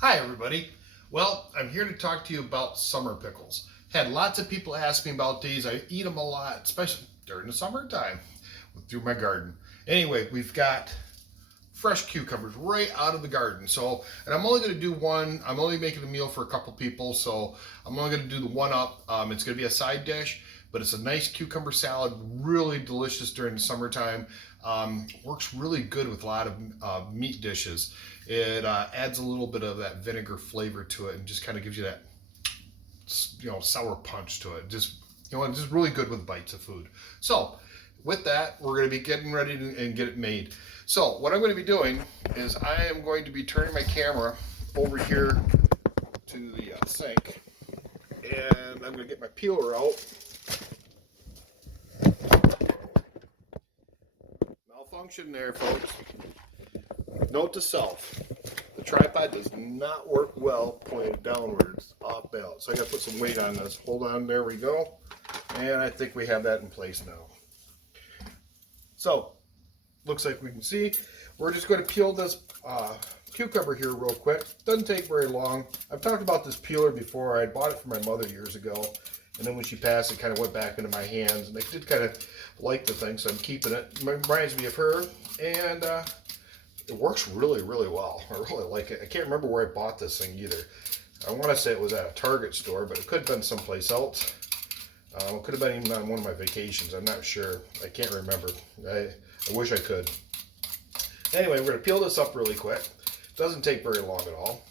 Hi everybody. Well, I'm here to talk to you about summer pickles. Had lots of people ask me about these. I eat them a lot, especially during the summertime through my garden. Anyway, we've got fresh cucumbers right out of the garden. So, and I'm only going to do one. I'm only making a meal for a couple people, so I'm only going to do the one up. It's going to be a side dish, but it's a nice cucumber salad, really delicious during the summertime. Works really good with a lot of meat dishes. It adds a little bit of that vinegar flavor to it, and just kind of gives you that sour punch to it. Just it's just really good with bites of food. So with that, we're going to be getting ready and get it made. So what I'm going to be doing is I am going to be turning my camera over here to the sink, and I'm going to get my peeler out. Malfunction there, folks. Note to self: the tripod does not work well pointed downwards, off balance. So I got to put some weight on this. Hold on, there we go. And I think we have that in place now. So, looks like we can see. We're just going to peel this cucumber here real quick. Doesn't take very long. I've talked about this peeler before. I bought it for my mother years ago. And then when she passed, it kind of went back into my hands. And I did kind of like the thing, so I'm keeping it. It reminds me of her. And it works really, really well. I really like it. I can't remember where I bought this thing either. I want to say it was at a Target store, but it could have been someplace else. It could have been even on one of my vacations. I'm not sure. I can't remember. I wish I could. Anyway, we're going to peel this up really quick. It doesn't take very long at all.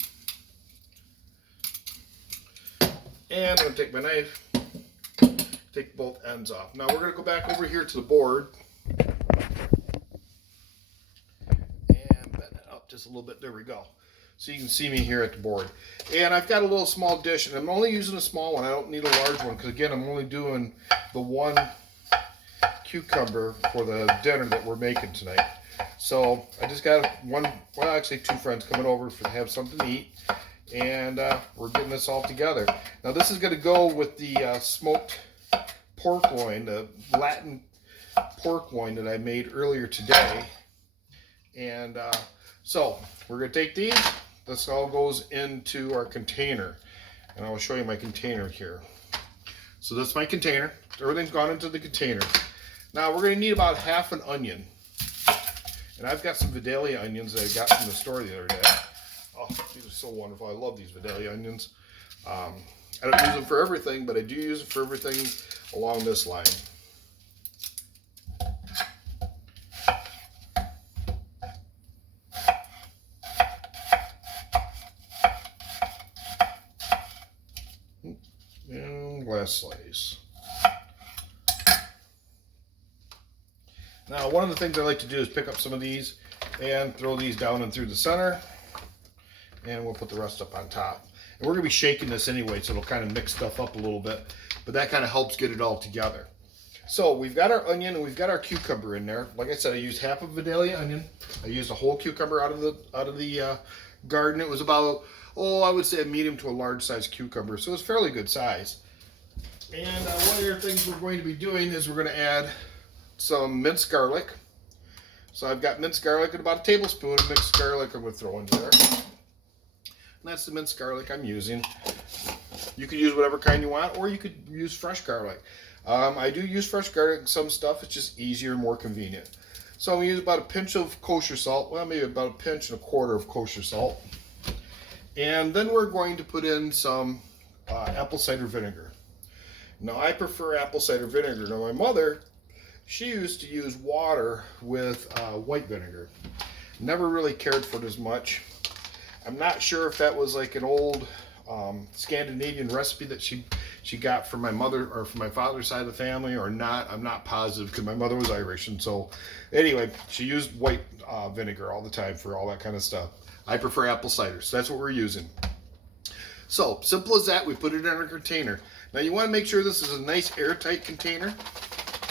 And I'm going to take my knife, take both ends off. Now we're going to go back over here to the board and bend it up just a little bit. There we go. So you can see me here at the board. And I've got a little small dish, and I'm only using a small one. I don't need a large one because, again, I'm only doing the one cucumber for the dinner that we're making tonight. So I just got actually two friends coming over to have something to eat, and we're getting this all together. Now this is going to go with the smoked pork loin, the Latin pork loin that I made earlier today. And so we're going to take these. This all goes into our container, and I will show you my container here. So that's my container. Everything's gone into the container. Now we're going to need about half an onion, and I've got some Vidalion onions that I got from the store the other day. Oh, these are so wonderful. I love these Vidalion onions. I don't use them for everything, but I do use them for everything along this line. And last slice. Now, one of the things I like to do is pick up some of these and throw these down and through the center, and we'll put the rest up on top. And we're going to be shaking this anyway, so it'll kind of mix stuff up a little bit, but that kind of helps get it all together. So we've got our onion and we've got our cucumber in there. Like I said, I used half of Vidalion onion. I used a whole cucumber out of the garden. It was about, I would say a medium to a large size cucumber, so it's fairly good size. And one of the other things we're going to be doing is we're going to add some minced garlic. So I've got minced garlic and about a tablespoon of minced garlic I'm going to throw into there. And that's the minced garlic I'm using. You could use whatever kind you want, or you could use fresh garlic. I do use fresh garlic in some stuff. It's just easier and more convenient. So I'm going to use about a pinch of kosher salt. Well, maybe about a pinch and a quarter of kosher salt. And then we're going to put in some apple cider vinegar. Now, I prefer apple cider vinegar. Now, my mother, she used to use water with white vinegar. Never really cared for it as much. I'm not sure if that was like an old Scandinavian recipe that she got from my mother or from my father's side of the family or not. I'm not positive because my mother was Irish, and so anyway, she used white vinegar all the time for all that kind of stuff. I prefer apple cider, so that's what we're using. So simple as that. We put it in our container. Now you want to make sure this is a nice airtight container,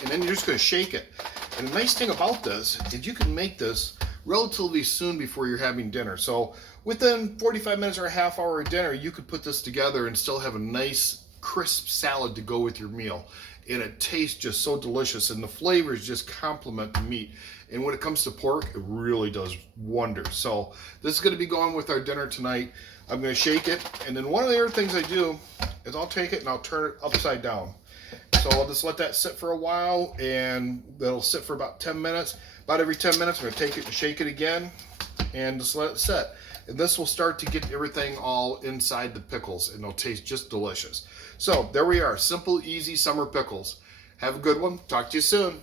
and then you're just going to shake it. And the nice thing about this is you can make this relatively soon before you're having dinner. So within 45 minutes or a half hour of dinner, you could put this together and still have a nice crisp salad to go with your meal. And it tastes just so delicious, and the flavors just complement the meat. And when it comes to pork, it really does wonders. So this is going to be going with our dinner tonight. I'm going to shake it, and then one of the other things I do is I'll take it and I'll turn it upside down. So I'll just let that sit for a while, and that'll sit for about 10 minutes. About every 10 minutes, I'm going to take it and shake it again and just let it sit. And this will start to get everything all inside the pickles, and they'll taste just delicious. So there we are, simple, easy summer pickles. Have a good one. Talk to you soon.